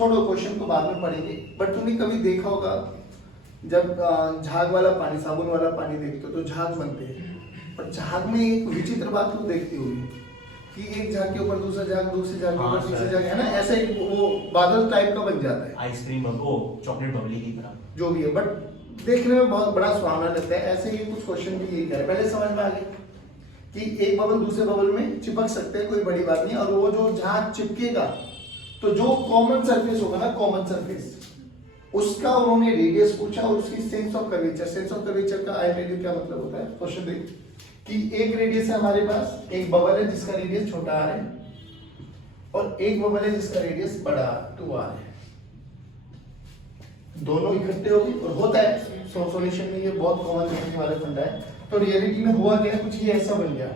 छोड़ो क्वेश्चन को बाद में पढ़ेंगे, बट तुमने कभी देखा होगा जब झाग वाला पानी, साबुन वाला पानी देखते हो तो झाग बनते हैं, पर झाग में एक विचित्र बात तुम देखती होगी कि एक झाग के ऊपर दूसरा झाग, दूसरे झाग के ऊपर तीसरा झाग, है ना, ऐसे ही वो बादल टाइप का बन जाता है, आइसक्रीम वो चॉकलेट बबली की तरह जो भी है, बट देखने में बहुत बड़ा सुहावना लगता है। ऐसे ही कुछ क्वेश्चन भी यही कह रहे हैं। पहले समझ में आ गया कि एक बबल दूसरे बबल में चिपक सकते हैं, कोई बड़ी बात नहीं, और वो जो जहां चिपकेगा तो जो कॉमन सरफेस होगा ना, कॉमन सरफेस, उसका उन्होंने रेडियस पूछा और उसकी sense of curvature. Sense of curvature का आई टेल यू क्या मतलब होता है, क्वेश्चन देख कि एक रेडियस है हमारे पास, एक बबल है जिसका रेडियस छोटा r है और एक बबल है जिसका रेडियस बड़ा 2r है, दोनों इकट्ठे हो गए और होता है सॉल्यूशन में, ये बहुत कॉमन देखने वाला फंडा है। तो रियलिटी में हुआ क्या, कुछ ये ऐसा बन गया,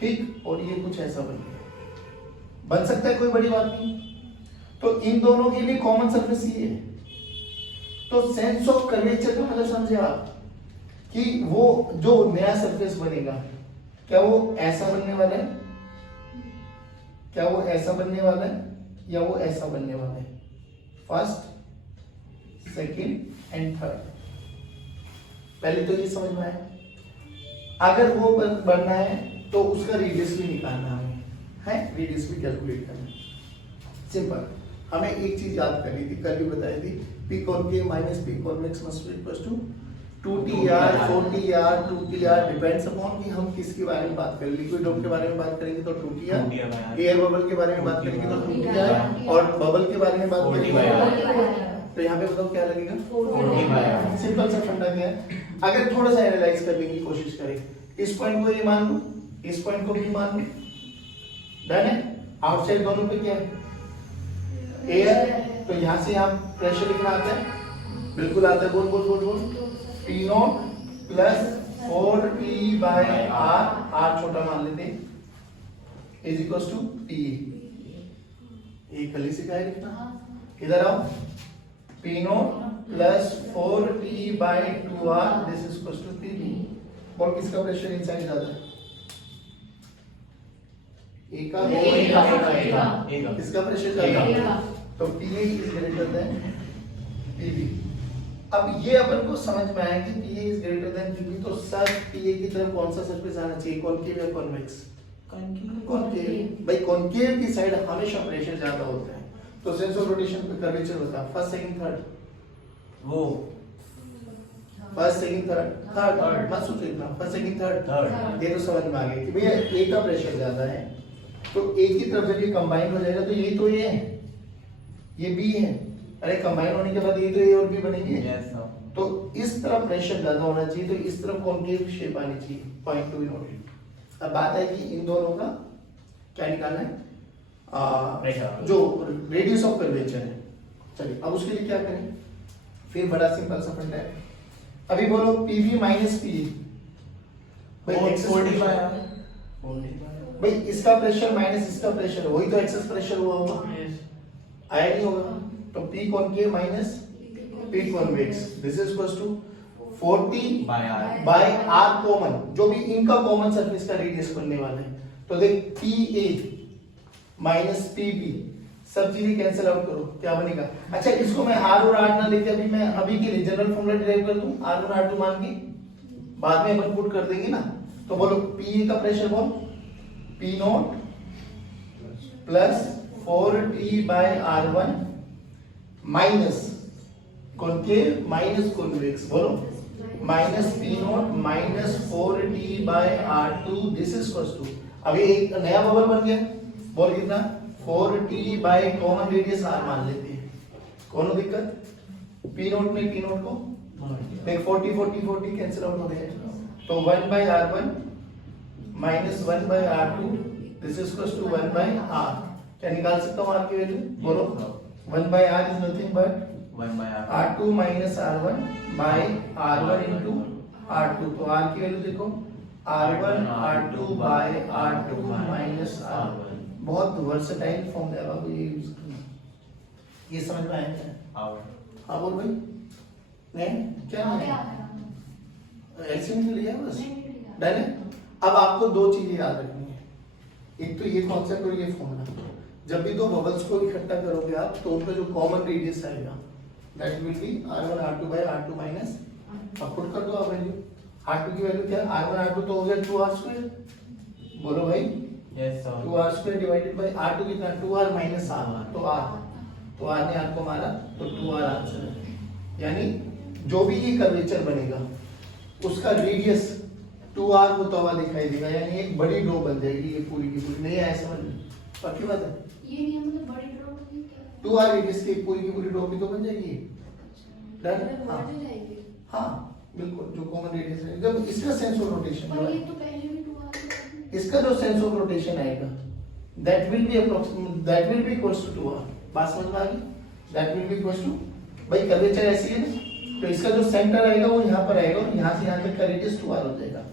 ठीक, और ये कुछ ऐसा बन गया, बन सकता है, कोई बड़ी बात नहीं। तो इन दोनों के लिए कॉमन सरफेस ये है। तो सेंस ऑफ कर्वेचर का मतलब समझे आप कि वो जो नया सरफेस बनेगा, क्या वो ऐसा बनने वाला है, क्या वो ऐसा बनने वाला है या वो ऐसा बनने वाला है, फर्स्ट, सेकंड एंड थर्ड। पहले तो ये समझ में आया। अगर वो बनना है तो उसका रेडियस भी निकालना है, रेडियस भी कैलकुलेट करना है। सिंपल, हमें एक चीज याद करनी थी, कल भी बताई थी, P concave minus P convex must be equal to 2tr 4tr 2tr, depends upon कि हम किसके बारे में बात करें। लिक्विड डॉट के बारे में बात करेंगे तो 2tr, एयर बबल के बारे में बात करेंगे तो 2tr, और बबल के बारे में बात करेंगे तो यहाँ पे बताओ क्या लगेगा, 40। सिंपल सा फंडा क्या है। अगर थोड़ा सा एनालाइज करने की कोशिश करें, इस पॉइंट को ये मान लो, इस पॉइंट को भी मान लो, डन है। आउटसाइड दोनों पे क्या है, एयर, तो यहाँ से हम प्रेशर लिखना आता है, बिल्कुल आता है, बोल बोल बोल बोल, P0 plus 4P bye R छोटा मान लेते हैं, इज इक्वल्स टू P। ये कल ही सिखाया लिखना, इधर आओ, P0 plus 4P by 2R, this is equals to P। और किसका प्रेशर इनसाइड ज्यादा है, ए का, किसका प्रेशर ज्यादा है, तो PA is greater than PB। अब ये अपन को समझ में आया कि PA is greater than PB, तो सर PA की तरफ कौन सा सरफेस आना चाहिए, कॉनकेव या कॉन्वेक्स, कॉनकेव। भाई कॉनकेव की साइड हमेशा प्रेशर ज्यादा होता है, तो सेंस ऑफ रोटेशन पे कर्वेचर होता है फर्स्ट सेकंड थर्ड, वो फर्स्ट सेकंड थर्ड मत सोचो इतना, फर्स्ट सेकंड थर्ड, ये तो समझ में आ गया कि भैया ए का प्रेशर ज्यादा है, तो ए की तरफ जब ये कंबाइन हो जाएगा तो यही तो ये है, ये बी है, अरे कंबाइन होने के बाद ये तो ए और बी बनेंगे, तो इस तरफ प्रेशर ज्यादा होना चाहिए, तो इस तरफ कॉनकेव शेप आनी चाहिए, पॉइंट टू बी नोटेड। अब बात है कि इन दोनों का क्या निकालना है, जो रेडियस ऑफ कर्वेचर है। चलिए अब उसके लिए क्या करें, फिर बड़ा सिंपल सा फंडा है। अभी बोलो PV माइनस PE, भाई इसका प्रेशर माइनस इसका प्रेशर, वही तो एक्सेस प्रेशर हुआ होगा, आया नहीं होगा, तो P concave minus P convex, this is equals to 40 by R common, जो भी इनका कॉमन सरफेस का रेडियस बनने वाला है, तो देख PA माइनस PB, सब चीजें कैंसिल आउट करो, क्या बनेगा। अच्छा इसको मैं R और R ना लेके अभी मैं अभी के लिए जनरल फॉर्मूला डिराइव कर दूं, R और R2 मान के बाद में अपन पुट कर देंगे ना, तो बोलो PA का प्रेशर बोल, P0 plus 4T by R1 minus concave minus convex, बोलो minus P0 minus 4T by R2, this is equals to, अभी एक नया बबल बन गया, बोल कितना, 4T by common radius R मान लेते हैं, कौन दिक्कत, P0 में P0 को देख 40 कैंसिल आउट हो गया, तो 1 by R1 minus 1 by R2, this is equals to 1 by R। क्या निकाल सकता हूँ R की वैल्यू, बोलो 1 by R is nothing but R2 minus R1 by R1 into R2, तो R की वैल्यू देखो R1 R2 bye R2 minus R1, बहुत वर्सेटाइल फॉर्म है बाबू, ये यूज करना, ये समझ में आया क्या, हाँ बोल भाई, नहीं क्या है एलसीएम के लिए बस डन है। अब आपको दो चीजें याद रखनी है, एक तो ये कॉन्सेप्ट और ये फॉर्मूला, जब भी दो बबल्स को इकट्ठा करोगे आप तो उनका जो कॉमन रेडियस आएगा that will B r1 r2 by r2 minus, अब पुट कर दो आप वैल्यू। r2 की वैल्यू क्या है, r1 r2 तो हो गया 2r², बोलो भाई yes sir 2r² divided by r2 कितना 2r माइनस r, तो r, तो r ने r को मारा तो 2r आंसर है। यानी जो भी ये कर्वेचर बनेगा उसका रेडियस 2r होता हुआ दिखाई देगा, यानी एक बड़ी ड्रॉ बन जाएगी ये पूरी की पूरी। नहीं आया समझ में, पक्की बात है। ये नहीं मतलब बड़ी ड्रॉप होगी क्या? 2r रेडियस की पूरी की पूरी ड्रॉ भी तो बन जाएगी। डन? हाँ बढ़ जाएगी। हाँ बिल्कुल, जो कॉमन रेडियस है जब इसका सेंस ऑफ रोटेशन पर ये तो पहले भी 2r इसका जो सेंस ऑफ रोटेशन आएगा that will be that will be equals to 2r। बात समझ में आ गई, that will be equals to, भाई कर्वेचर ऐसी है ना, तो इसका जो सेंटर आएगा वो यहाँ पर आएगा और यहाँ से यहाँ तक का रेडियस 2r हो जाएगा।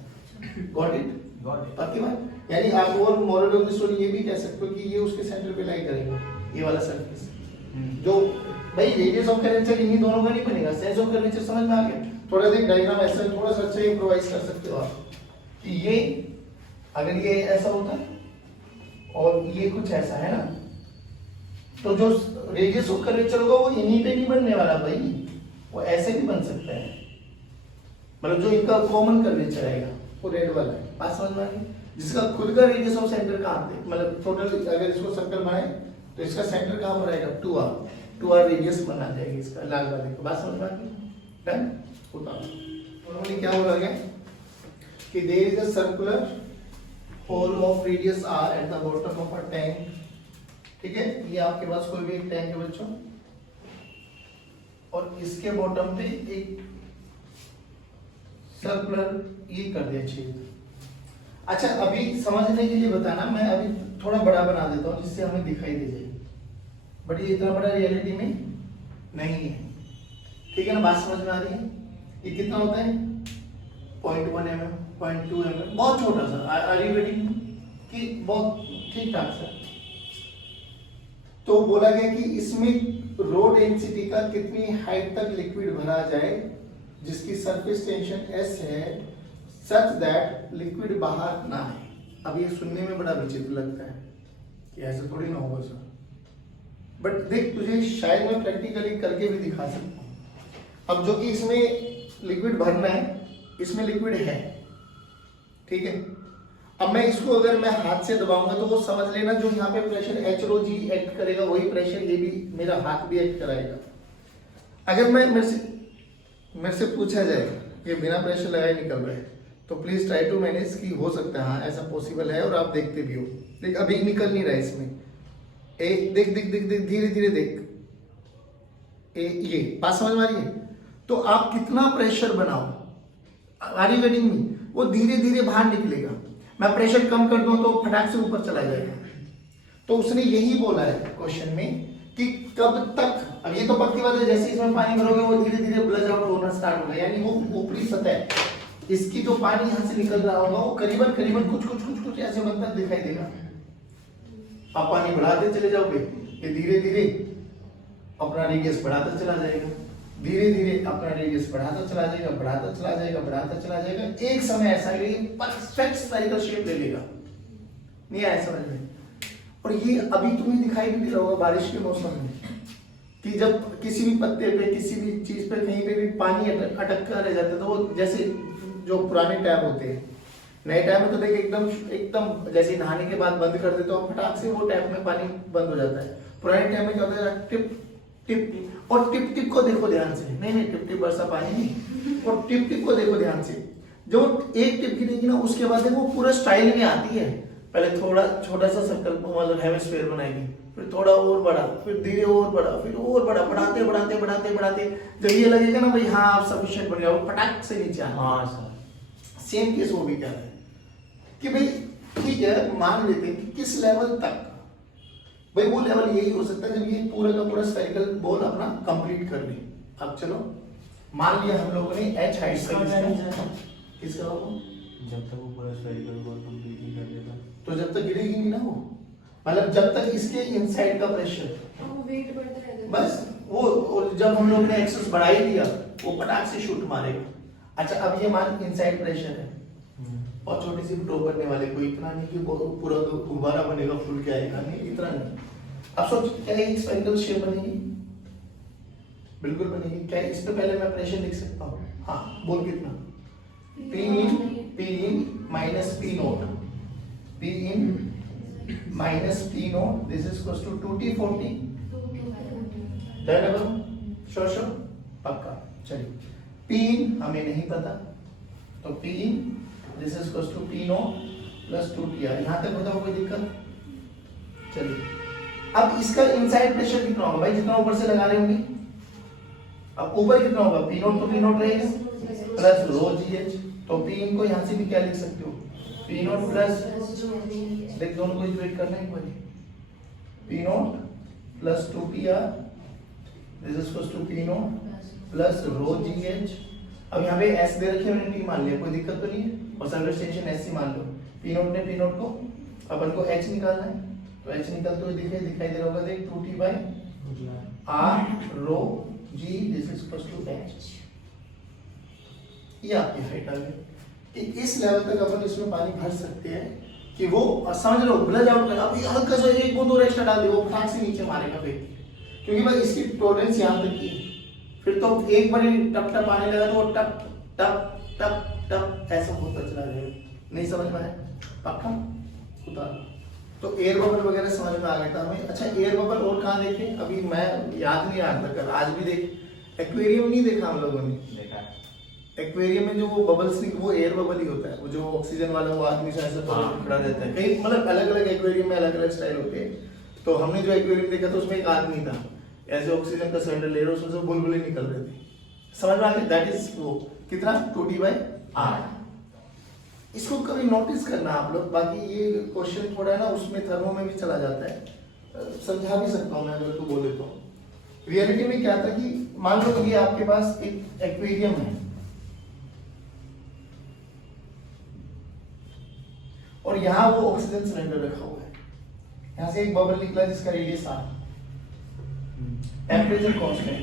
Got it? पक्की बात। यानी आप और मोरल ऑफ द स्टोरी ये भी कह सकते हो कि ये उसके सेंटर पे लाई करेगा, ये वाला सरफेस जो, भाई रेडियस ऑफ कर्वेचर इन्हीं दोनों का नहीं बनेगा। सेंस ऑफ कर्वेचर समझ में आ गया? थोड़ा सा डायग्राम ऐसा थोड़ा सा अच्छा इम्प्रोवाइज कर सकते हो आप कि ये अगर ये ऐसा होता और ये कुछ ऐसा है ना, तो जो रेडियस ऑफ कर्वेचर होगा वो इन्हीं पे नहीं बनने वाला भाई, वो ऐसे भी बन सकता है। मतलब जो इनका कॉमन कर्वेचर आएगा वो रेड वाला है। बात समझ में आ गई? जिसका खुद का रेडियस ऑफ सेंटर कहाँ पे, मतलब टोटल अगर इसको सर्कल बनाए तो इसका सेंटर कहाँ पर आएगा 2r रेडियस बना जाएगी इसका लाल वाले का। बात समझ में आ गई? डन? नॉर्मली क्या हो गया कि there is a circular hole of radius r at the bottom of a tank. ठीक है, ये आपके पास कोई भी एक टैंक है बच्चों, और इसके बॉटम पे एक सर्कुलर ये कर दिया छेद। अच्छा अभी समझने के लिए बताना, मैं अभी थोड़ा बड़ा बना देता हूँ जिससे हमें दिखाई दे जाए, बट ये इतना बड़ा रियलिटी में नहीं है। ठीक है ना, बात समझ में आ रही है? ये कितना होता है 0.1 mm, 0.2 mm, बहुत छोटा सा। आर यू गेटिंग कि बहुत ठीक ठाक सा। तो बोला गया कि इसमें रो डेंसिटी का कितनी हाइट तक लिक्विड भरा जाए जिसकी सरफेस टेंशन S है सच दैट लिक्विड बाहर ना आए। अब ये सुनने में बड़ा विचित्र लगता है कि ऐसे थोड़ी ना होगा सर, बट देख तुझे शायद मैं प्रैक्टिकली करके भी दिखा सकता हूँ। अब जो कि इसमें लिक्विड भरना है, इसमें लिक्विड है, ठीक है। अब मैं इसको अगर मैं हाथ से दबाऊंगा तो वो समझ लेना जो यहाँ पे प्रेशर H रो G एक्ट करेगा वही प्रेशर ये भी मेरा हाथ भी एक्ट कराएगा। अगर मैं मेरे से पूछा जाए कि बिना प्रेशर लगाए निकल रहा है तो प्लीज ट्राई टू मैनेज कि हो सकता है, हाँ ऐसा पॉसिबल है और आप देखते भी हो। देख अभी निकल नहीं रहा है इसमें, देख देख देख देख धीरे धीरे देख, ये बात समझ में आ रही है? तो आप कितना प्रेशर बनाओ, आर यू गेटिंग मी? वो धीरे धीरे बाहर निकलेगा। मैं प्रेशर कम कर दूं तो फटाक से ऊपर चला जाएगा। तो उसने यही बोला है क्वेश्चन में कि कब तक, अब ये तो पक्की बात है जैसे इसमें पानी भरोगे वो धीरे धीरे ब्लज आउट होना स्टार्ट होगा, यानी वो ऊपरी सतह इसकी जो पानी यहाँ से निकल रहा होगा वो करीबन करीबन कुछ कुछ कुछ कुछ ऐसे बनता दिखाई देगा। आप पानी बढ़ाते चले जाओगे, ये धीरे धीरे अपना रेडियस बढ़ाता चला जाएगा, धीरे धीरे अपना रेडियस बढ़ाता चला जाएगा, बढ़ाता चला जाएगा, बढ़ाता चला जाएगा। एक समय ऐसा है कि परफेक्ट स्फेरिकल शेप ले लेगा। नहीं आया समझ में? और ये अभी तुम्हें दिखाई भी दे रहा होगा बारिश के मौसम में कि जब किसी भी पत्ते पे किसी भी चीज पे कहीं पे भी पानी अटक कर रह जाता है तो वो जैसे जो पुराने टैप होते हैं, नए टैप में तो देख एकदम एकदम जैसे नहाने के बाद बंद कर देते हो फटाक से वो टैप में पानी बंद हो जाता है। पुराने टैप में क्या होता है टिप टिप, और टिप टिप को देखो ध्यान से, नहीं टिप टिप बरसा पानी नहीं, और टिप टिप को देखो ध्यान से। जो एक टिप गिरेगी ना उसके बाद वो पूरा स्टाइल में आती है। पहले थोड़ा छोटा सा सर्कल मतलब हेमिस्फीयर बनाएगी, फिर थोड़ा और बड़ा, फिर धीरे और बड़ा, फिर और बड़ा, बढ़ाते बढ़ाते बढ़ाते बढ़ाते जब ये लगेगा ना भाई हाँ आप सफिशिएंट बन गया, वो फटाक से नीचे आना। हाँ सर, सेम केस वो भी कह रहा है कि भाई ठीक है मान लेते हैं कि किस लेवल तक, भाई वो लेवल यही हो सकता है जब ये पूरा का पूरा स्फेरिकल बॉल अपना कंप्लीट कर ले। अब चलो मान लिया हम लोगों ने h हाइट तक किसका होगा, जब तक वो पूरा स्फेरिकल बॉल कंप्लीट नहीं कर देता तो जब तक गिरेगी नहीं ना वो, मतलब जब तक इसके इनसाइड का प्रेशर वो वेट बढ़ता रहेगा बस वो, और जब हम लोग ने एक्सेस बढ़ा ही दिया वो पटाख से शूट मारेगा। अच्छा अब ये मान इनसाइड प्रेशर है और छोटी सी ड्रॉप करने वाले को इतना नहीं कि पूरा गुब्बारा बनेगा फुल के आएगा, नहीं इतना नहीं, अब सोचो क्या ये स्फेरिकल शेप बनेगी? बिल्कुल बनेगी। क्या इस पे पहले मैं प्रेशर लिख सकता हूँ? हाँ, बोल कितना? P in minus P naught. P in minus P naught. This is equals to 2T40. Sure पक्का। चलिए P in हमें नहीं पता, तो P in this is equals to P naught plus 2TR। यहाँ तक बताओ कोई दिक्कत? चलिए अब इसका इनसाइड प्रेशर कितना होगा भाई? जितना ऊपर से लगा रहे होंगे। अब ऊपर कितना होगा? P naught तो P naught रहेगा प्लस रो GH। तो P in को यहाँ से भी क्या लिख सकते हो? P naught प्लस, देख दोनों को इक्वेट करना है एक बार। P naught plus 2TR this is equals to P naught plus rho GH। अब यहाँ पे S दे रखे मैंने T मान लिया, कोई दिक्कत तो नहीं है। और सर्विस टेंशन SC मान लो। P naught ने P naught को अपन को H निकालना है, तो H निकलते हुए दिखाई दे रहा होगा, देख 2T by R rho G this is equals to H। ये आपकी हाइट आ गई कि इस लेवल तक अपन इसमें पानी भर सकते हैं कि वो समझ लो ब्लज आउट कर। अब हल्का सा एक बूंद और एक्स्ट्रा डाल दे, वो फटाक से नीचे मारेगा व्यक्ति, क्योंकि भाई इसकी टॉलरेंस यहाँ तक की। फिर तो एक बार टप टप आने लगा तो वो टप टप टप टप ऐसा होता चला जाएगा। नहीं समझ में आया? पक्का उतार। तो एयर बबल वगैरह समझ में आ गया था हमें। अच्छा एयर बबल और कहाँ देखे? अभी मैं याद नहीं आ रहा था, आज भी देख एक्वेरियम नहीं देखा हम लोगों ने। देखा एक्वेरियम में जो वो बबल्स नहीं, वो एयर बबल ही होता है। वो जो ऑक्सीजन वाला वो आदमी से ऐसे खड़ा रहता है। कई मतलब अलग अलग एक्वेरियम में अलग अलग स्टाइल होते हैं। तो हमने जो एक्वेरियम देखा था उसमें एक आदमी था ऐसे ऑक्सीजन का सिलेंडर ले रहा, उसमें से बुलबुले निकल रहे थे। समझ में आ गया? दैट इज वो कितना 2T by R। इसको कभी नोटिस करना आप लोग। बाकी ये क्वेश्चन थोड़ा है ना उसमें थर्मो में भी चला जाता है, समझा भी सकता हूँ मैं अगर तू बोले तो। रियलिटी में क्या था कि मान लो ये आपके पास एक एक्वेरियम है और यहाँ वो ऑक्सीजन सिलेंडर रखा हुआ है, यहाँ से एक बबल निकला जिसका radius R, temperature constant,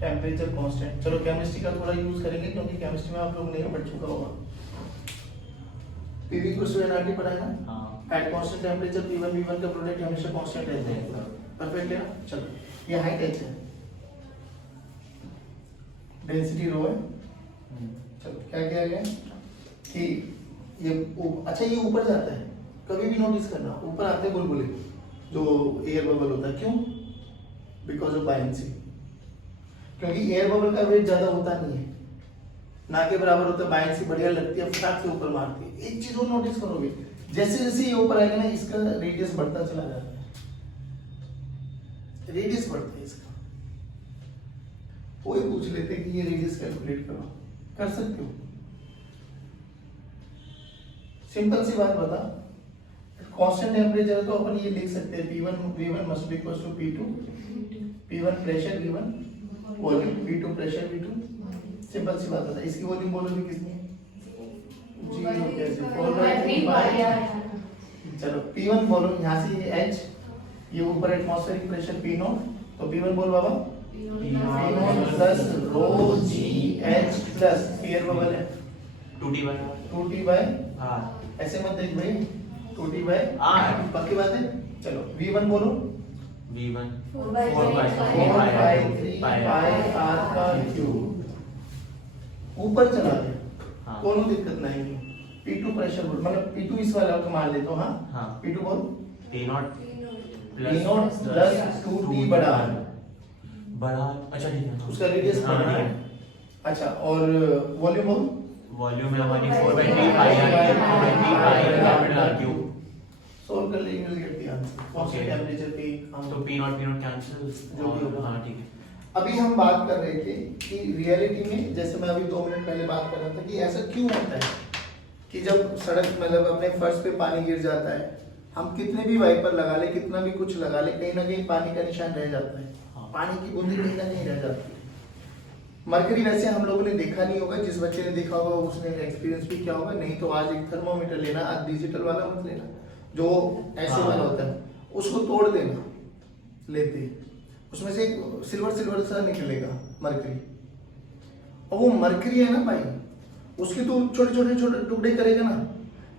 temperature constant. चलो केमिस्ट्री का थोड़ा यूज करेंगे क्योंकि केमिस्ट्री में आप लोग नहीं पढ़ चुका होगा। पीवी को एनआरटी पढ़ा है ना? हां। At constant temperature P1 V1 का प्रोडक्ट हमेशा कांस्टेंट रहता है। परफेक्ट है ना? चलो ये हाइट h है, डेंसिटी रो है। चलो क्या किया गया कि ये अच्छा ये ऊपर जाता है, कभी भी नोटिस करना ऊपर आते हैं बुलबुले जो एयर बबल होता है। क्यों? Because of buoyancy. क्योंकि एयर बबल का वेट ज्यादा होता नहीं है, ना के बराबर होता है। बायंसी बढ़िया लगती है, फटाक से ऊपर मारती है। एक चीज और नोटिस करोगे, जैसे जैसे ये ऊपर आएगा ना इसका रेडियस बढ़ता चला जाता है, रेडियस बढ़ता है इसका। कोई पूछ लेते कि ये रेडियस कैलकुलेट करो, कर सकते हो। सिंपल सी बात बता, कांस्टेंट टेम्परेचर है तो अपन ये लिख सकते हैं P1 V1 must be equals to P2, P1 pressure V1 volume, V2 pressure V2। Simple सी बात बता। इसकी वॉल्यूम बोलोगे कितनी है? जी कैसे 4/3 बाय। चलो P1 बोलो, यहाँ से ये H, ये ऊपर एटमॉस्फेरिक प्रेशर P नॉट, तो P1 बोल बाबा P not plus rho GH plus air bubble है 2T by R। ऐसे मत देख भाई, 2T by R पक्की बात है। चलो V1 बोलो, V1 4/3 पाई R का क्यूब। ऊपर चला गया, कोनो दिक्कत नहीं है। P2 प्रेशर बोल, मतलब P2 इस वाला को मान लेते हो। हाँ P2 बोल P0 प्लस 2T बड़ा R। अच्छा ठीक है, उसका रेडियस बढ़ना है। अच्छा और वॉल्यूम बोल, वॉल्यूम है हमारी 4/3 पाई R क्यूब। सॉल्व कर लेंगे, will get the answer. Constant temperature पे हम तो P0 कैंसिल जो भी होगा। हां ठीक है। अभी हम बात कर रहे थे कि रियलिटी में, जैसे मैं अभी 2 मिनट पहले बात कर रहा था कि ऐसा क्यों होता है कि जब सड़क मतलब अपने फर्श पे पानी गिर जाता है, हम कितने भी वाइपर लगा ले, कितना भी कुछ लगा ले, कहीं ना कहीं पानी का निशान रह जाता है। पानी की बूंदें कहीं ना कहीं रह जाती है। मरकरी वैसे हम लोगों ने देखा नहीं होगा, जिस बच्चे ने देखा होगा उसने एक्सपीरियंस भी किया होगा। नहीं तो आज एक थर्मोमीटर लेना, आज डिजिटल वाला मत लेना, जो ऐसे वाला होता है, उसको तोड़ देना लेते, उसमें से एक सिल्वर सा निकलेगा मरकरी। और वो मरकरी है ना भाई, उसके तो छोटे छोटे टुकड़े करेगा ना।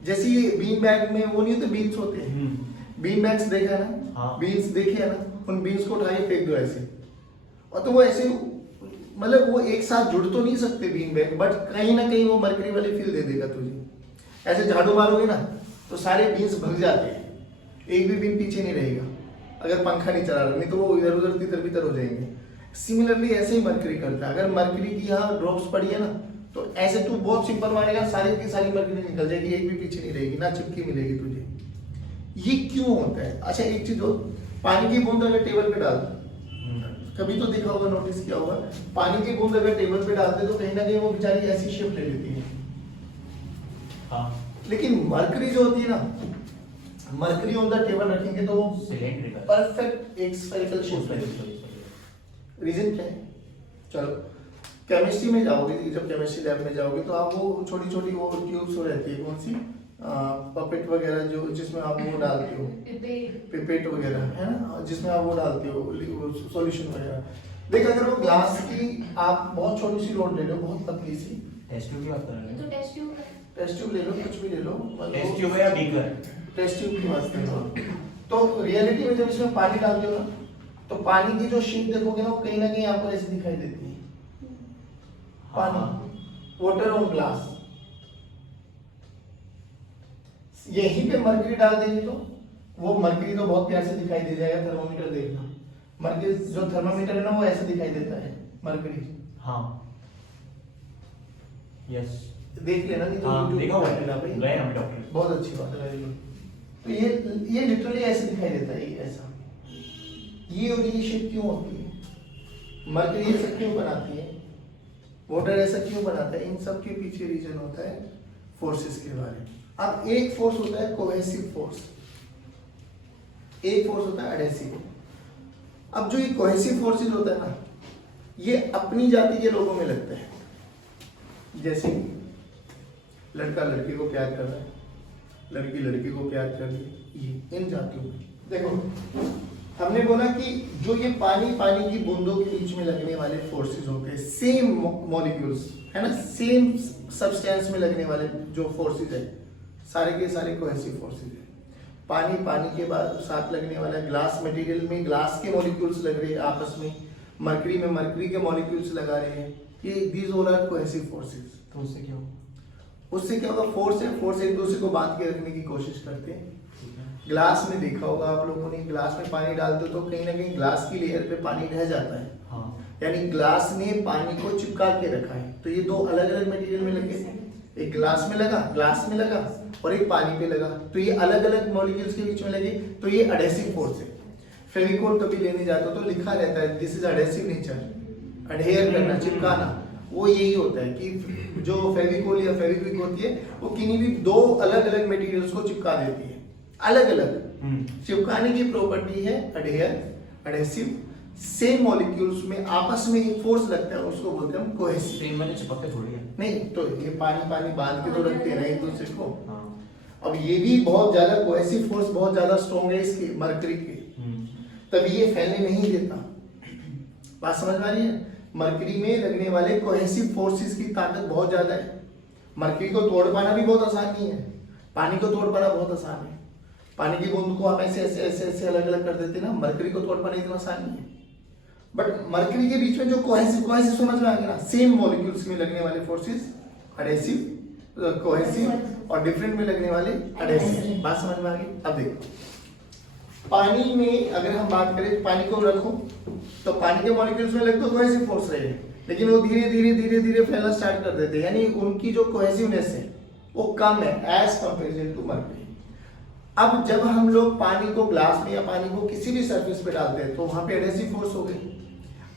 जैसे ये बीन बैग में वो नहीं होते, बीन्स होते हैं, बीन बैग्स देखा है ना, हाँ। बीन्स देखे है ना, उन बीन्स को उठा के फेंक दो ऐसे, और तो वो ऐसे मतलब वो एक साथ जुड़ तो नहीं सकते बीन बैग, बट कहीं ना कहीं वो मरकरी वाली फील दे देगा तुझे। ऐसे झाड़ू मारोगे ना तो सारे बीन्स भग जाते हैं, एक भी बीन पीछे नहीं रहेगा अगर पंखा नहीं चला रहा, नहीं तो वो इधर उधर तितर बितर हो जाएंगे। सिमिलरली ऐसे ही मरकरी करता है, अगर मरकरी की यहाँ ड्रॉप्स पड़ी है ना तो ऐसे तू बहुत सिंपल मारेगा, सारी की सारी मरकरी निकल जाएगी, एक भी पीछे नहीं रहेगी, ना चिपकी मिलेगी तुझे। ये क्यों होता है? अच्छा एक चीज हो, पानी की बूंद अगर टेबल पे डाल, कभी तो देखा होगा, नोटिस किया होगा, पानी की बूंद अगर टेबल पे डालते तो कहीं ना कहीं वो बेचारी ऐसी शेप ले लेती है। हाँ। लेकिन मरकरी जो होती है ना, मरकरी ऑन द टेबल रखेंगे तो वो सिलेंड्रिकल परफेक्ट एक स्फेरिकल शेप लगेगी। रीजन क्या है? चलो केमिस्ट्री में जाओगे, जब केमिस्ट्री लैब में जाओगे तो आप वो छोटी छोटी वो ट्यूब्स हो रहती है, कौन सी पपेट वगैरह, जो जिसमें आप वो डालते हो, पिपेट वगैरह है ना, जिसमें आप वो डालते हो सॉल्यूशन वगैरह। देख अगर वो ग्लास की आप बहुत छोटी सी रोड ले लो, बहुत पतली सी, टेस्ट ट्यूब की बात कर रहे तो हैं? टेस्ट ट्यूब है। टेस्ट ट्यूब ले लो, कुछ भी ले लो, टेस्ट ट्यूब है या बीकर? टेस्ट ट्यूब की बात कर रहा हूं। तो रियलिटी में जब इसमें पानी डालते हो ना तो पानी की जो शेप देखोगे ना वो कहीं ना कहीं आपको ऐसी दिखाई देती है, पानी, वाटर ऑन ग्लास। यहीं पे मरकरी डाल देंगे तो वो मरकरी तो बहुत प्यार से दिखाई दे जाएगा। थर्मोमीटर देखना, मरकरी जो थर्मोमीटर है ना वो ऐसे दिखाई देता है मरकरी। हाँ। यस। देख लेना, नहीं तो हाँ, YouTube देखा हुआ पे है। डालना भाई। गए हम डॉक्टर। बहुत अच्छी बात है, वेरी गुड। तो ये लिटरली ऐसे दिखाई देता है, ये ऐसा। ये और ये शेप क्यों होती है? मरकरी ऐसा क्यों बनाती है? वाटर ऐसा क्यों बनाता है? इन सब के पीछे रीजन होता है फोर्सेस के बारे में। अब एक फोर्स होता है कोहेसिव फोर्स, एक फोर्स होता है एडहेसिव। अब जो ये कोहेसिव फोर्सेस होता है ना, ये अपनी जाति के लोगों में लगता है। जैसे लड़का लड़की को प्यार कर रहा है, लड़की लड़की को प्यार कर रही है, ये इन जातियों में। देखो हमने बोला कि जो ये पानी की बूंदों के बीच में लगने वाले फोर्सेस होते हैं, सेम मॉलिक्यूल्स है ना, सेम सब्सटेंस में लगने वाले जो फोर्सेस है, सारे के सारे कोहेसिव फोर्सेस है। पानी के बाद साथ लगने वाला ग्लास मटेरियल में ग्लास के मॉलिक्यूल्स लग रहे हैं आपस में, मरकरी में मरकरी के मॉलिक्यूल्स लगा रहे हैं, ये these all are cohesive forces. तो उससे क्या होगा? उससे क्या होगा? फोर्स है, फोर्स एक दूसरे को बांध के रखने की कोशिश करते हैं। ग्लास में देखा होगा आप लोगों ने, ग्लास में पानी डालते हो तो कहीं ना कहीं ग्लास की लेयर पे पानी रह जाता है। हाँ। यानी ग्लास ने पानी को चिपका के रखा है। तो ये दो अलग अलग मटेरियल में लगे, एक ग्लास में लगा और एक पानी पे लगा, तो ये अलग अलग मॉलिक्यूल्स के बीच में लगे, तो ये एडहेसिव फोर्स है। फेविकोल कभी लेने जाते हो तो लिखा रहता है this is adhesive nature, adhere करना, चिपकाना। वो यही होता है कि जो फेविकोल या फेविक्विक होती है वो किन्हीं भी दो अलग अलग मटेरियल्स को चिपका देती है, अलग अलग। चिपकाने की प्रॉपर्टी है एडहेयर, एडहेसिव। सेम मॉलिक्यूल्स में आपस में एक फोर्स लगता है, उसको बोलते हैं हम कोहेसिव। सेम मैंने चिपक के छोड़ी है। नहीं तो ये पानी बांध के तो रखते हैं ना एक दूसरे को। हाँ। अब ये भी बहुत ज्यादा कोहेसिव फोर्स बहुत ज्यादा स्ट्रॉन्ग है इसकी, मरकरी की, तभी ये फैलने नहीं देता। बात समझ में आ रही है? मरकरी में लगने वाले कोहेसिव फोर्सेस की ताकत बहुत ज्यादा है। मरकरी को तोड़ पाना भी बहुत आसान नहीं है, पानी को तोड़ पाना बहुत आसान है। पानी की बूंद को हम ऐसे ऐसे ऐसे ऐसे अलग अलग कर देते हैं ना, मरकरी को तोड़ पाना इतना आसान नहीं है। बट मरकरी के बीच में जो कोहेसिव समझ में आ गया ना, सेम मॉलिक्यूल्स में लगने वाले फोर्सेस एडहेसिव, कोहेसिव, और डिफरेंट में लगने वाले एडहेसिव। बात समझ में आ गई? अब देखो पानी में अगर हम बात करें, पानी को रखो तो पानी के मॉलिक्यूल्स में लगते कोहेसिव फोर्स रहे, लेकिन वो धीरे धीरे धीरे धीरे फैलना स्टार्ट कर देते हैं, यानी उनकी जो कोहेसिवनेस है वो कम है एज कंपेरिजन टू मरकरी। अब जब हम लोग पानी को ग्लास में या पानी को किसी भी सरफेस पे डालते हैं तो वहां पे एडहेसिव फोर्स हो गई।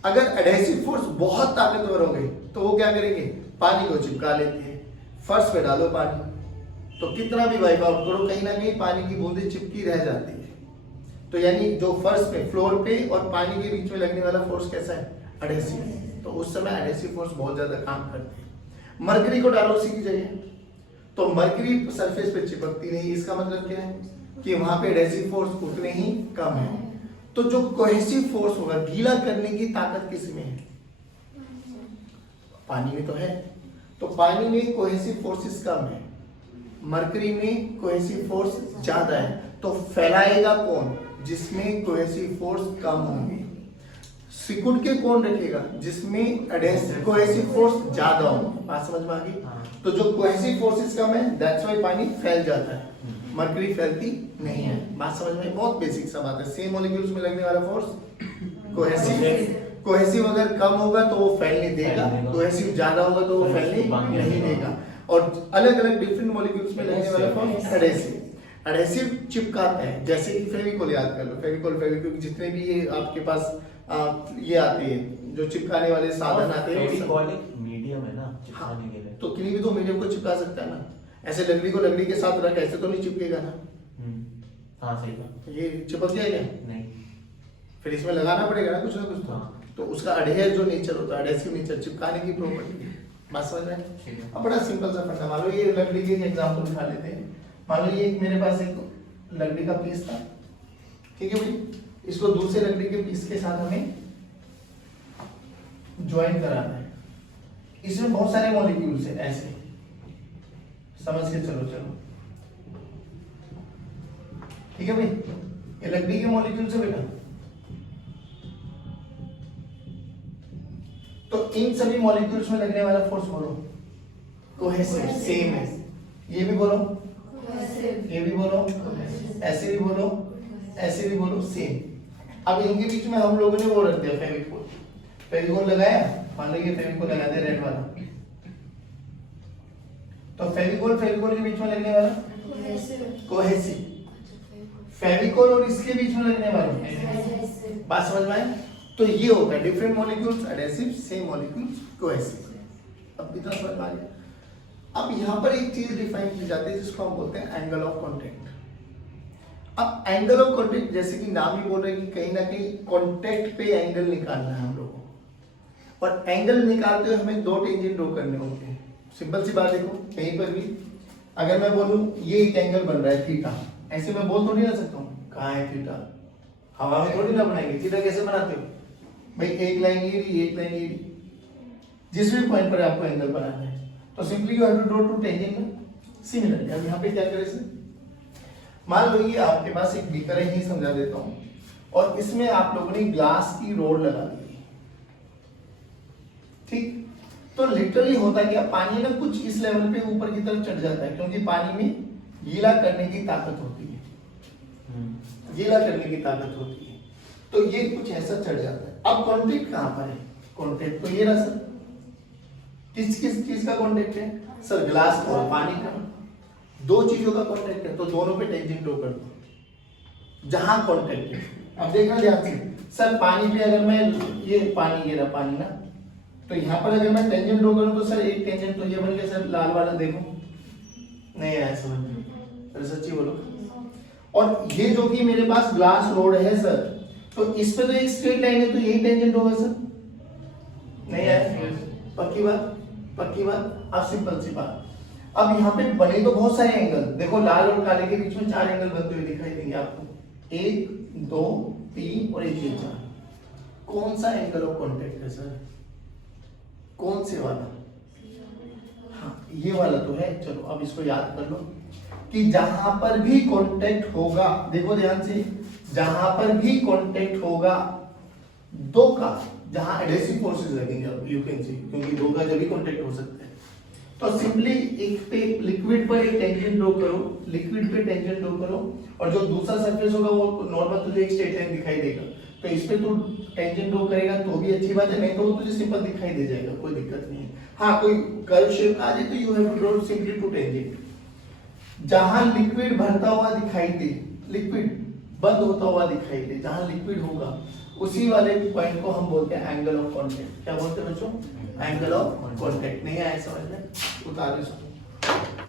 अगर एडहेसिव फोर्स बहुत ताकतवर हो गई तो वो क्या करेंगे? पानी को चिपका लेते हैं। फर्श पे डालो पानी तो कितना भी वाइप आउट करो, कहीं ना कहीं पानी की बूंदें चिपकी रह जाती है। तो यानी जो फर्श पे, फ्लोर पे और पानी के बीच में लगने वाला फोर्स कैसा है? एडहेसिव। तो उस समय एडहेसिव फोर्स बहुत ज्यादा काम करते हैं। मरकरी को डालो उसी की जगह तो मरकरी सरफेस पे चिपकती नहीं, इसका मतलब क्या है कि वहां पे एडहेसिव फोर्स उतने ही कम है। तो जो कोहेसिव फोर्स होगा, गीला करने की ताकत किस में है? पानी में तो है। तो पानी में कोहेसिव फोर्सेस कम है, मरकरी में कोहेसिव फोर्स ज्यादा है। तो फैलाएगा कौन? जिसमें कोहेसिव फोर्स कम होंगे। सिकुड़ के कौन रखेगा? जिसमें कोहेसिव फोर्स ज्यादा हो। बात समझ में आ गई? हाँ। तो जो कोहेसिव फोर्सेस कम है, दैट्स व्हाई पानी फैल जाता है, मरकरी फैलती नहीं है। बात समझ में? बहुत बेसिक सा बात है। सेम मॉलिक्यूल्स में लगने वाला फोर्स कोहेसिव, कोहेसिव अगर कम होगा तो वो फैलने देगा, कोहेसिव ज्यादा होगा तो वो फैलने नहीं देगा। और अलग अलग डिफरेंट मॉलिक्यूल्स में लगने वाला फोर्स एडहेसिव। एडहेसिव चिपकाता है, जैसे कि फेविकोल याद कर लो, फेविकोल फेविक्विक जितने भी ये आपके पास ये आते हैं जो चिपकाने वाले साधन आते हैं, फेविकॉल एक मीडियम है ना चिपकाने के लिए। तो किसी भी तो मीडियम को चिपका सकता है ना। ऐसे लकड़ी को लकड़ी के साथ रख, ऐसे तो नहीं चिपकेगा ना। हाँ सही बात। ये चिपक जाएगा नहीं, फिर इसमें लगाना पड़ेगा ना कुछ ना कुछ। तो उसका अडहेर जो नेचर होता है, एडहेसिव नेचर, चिपकाने की प्रॉपर्टी। बात समझ में? ठीक है। अब बड़ा सिंपल सा फंडा, मान लो ये लकड़ी के एग्जांपल उठा लेते हैं। मान लो ये मेरे पास एक लकड़ी का पीस था, ठीक है भाई, इसको दूसरे लकड़ी के पीस के साथ हमें ज्वाइन कराना है। इसमें बहुत सारे मॉलिक्यूल्स हैं, ऐसे समझ के चलो ठीक है भाई। ये लकड़ी के मॉलिक्यूल्स है बेटा। तो इन सभी मॉलिक्यूल्स में लगने वाला फोर्स बोलो कोहेसिव, सेम है। ये भी बोलो, ये भी बोलो, ऐसे भी बोलो, ऐसे भी बोलो, सेम। अब इनके बीच में हम लोगों ने वो रख दिया फेविकोल। फेविकोल लगाया, मान लो ये फेविकोल लगा दे रेड वाला, तो फेविकोल फेविकोल के बीच में लगने वाला कोहेसिव, फेविकोल और इसके बीच में लगने वाला। बात समझ में आए? तो ये होगा different molecules adhesive, same molecules cohesive. अब इतना समझ में आ गया। अब यहाँ पर एक चीज डिफाइन की जाती है जिसको हम बोलते हैं एंगल ऑफ कांटेक्ट। अब एंगल ऑफ कांटेक्ट, जैसे कि नाम ही बोल रहे हैं कि कहीं ना कहीं कांटेक्ट पे एंगल निकालना है हम लोगों को, और एंगल निकालते हुए हमें दो टेंजेंट ड्रॉ करने होते हैं। सिंपल सी बात देखो, कहीं पर भी अगर मैं बोलूं ये एक एंगल बन रहा है थीटा, ऐसे मैं बोल थोड़ी ना सकता हूँ कहाँ है थीटा, हवा में थोड़ी ना बनाएंगे। थीटा कैसे बनाते हो भाई? एक लाइन ये रही, एक लाइन ये रही, जिस भी पॉइंट पर आपको एंगल बनाना है तो simply you have to draw two tangent similar. अब यहाँ पे क्या करें सर, मान लो ये आपके पास एक बीकर है, ही समझा देता हूँ, और इसमें आप लोगों ने ग्लास की रोड लगा दी, ठीक। तो लिटरली होता क्या, पानी ना कुछ इस लेवल पे ऊपर की तरफ चढ़ जाता है, क्योंकि पानी में गीला करने की ताकत होती है, गीला करने की ताकत होती है, तो ये कुछ ऐसा चढ़ जाता है। अब कांटेक्ट कहां पर है? कांटेक्ट तो ये रहा सर, किस किस चीज का कांटेक्ट है सर? ग्लास और पानी का, दो चीजों का कांटेक्ट है, तो दोनों पे टेंजेंट ड्रॉ कर दो जहां कांटेक्ट है। अब देखना ध्यान से सर, पानी पे अगर मैं ये पानी, ये रहा पानी ना, तो यहाँ पर अगर मैं टेंजेंट ड्रॉ करूं तो सर एक टेंजेंट तो ये बन गया सर, लाल वाला देखो, नहीं आया समझ में? अरे सच्ची बोलो। और ये जो कि मेरे पास ग्लास रोड है सर, तो इस पे तो एक स्ट्रेट लाइन है, तो यही टेंजेंट होगा सर, नहीं आया? पक्की बात, पक्की बात। अब सिंपल सी बात, अब यहाँ पे बने तो बहुत सारे एंगल, देखो लाल और काले के बीच में 4 एंगल बनते हुए दिखाई देंगे आपको, 1 2 3 और 1 3 4। कौन सा एंगल ऑफ कांटेक्ट है सर? कौन से वाला? हाँ ये वाला तो है। चलो अब इसको याद कर लो कि जहां पर भी कांटेक्ट होगा, देखो ध्यान से, जहां पर भी कांटेक्ट होगा दो का, जहां एडहेसिव फोर्सेस लगेंगे, यू कैन सी, क्योंकि दो का जब भी कांटेक्ट हो सकता है, तो सिंपली एक पे लिक्विड पर एक टेंजेंट ड्रॉ करो, लिक्विड पे टेंजेंट ड्रॉ करो, और जो दूसरा सरफेस होगा वो नॉर्मल तुझे एक स्ट्रेट लाइन दिखाई देगा, तो इस पे तू टेंजेंट ड्रॉ करेगा तो भी अच्छी बात है, नहीं तो वो तुझे सिंपल दिखाई दे जाएगा, कोई दिक्कत नहीं है। हाँ कोई कर्व शेप आ जाए तो you have to draw simply two tangent. जहां लिक्विड भरता हुआ दिखाई दे, लिक्विड बंद होता हुआ दिखाई दे, जहां लिक्विड होगा उसी वाले पॉइंट को हम बोलते हैं एंगल ऑफ कांटेक्ट। क्या बोलते हैं बच्चों? Angle of contact. नहीं आया समझ में? उतार इसको।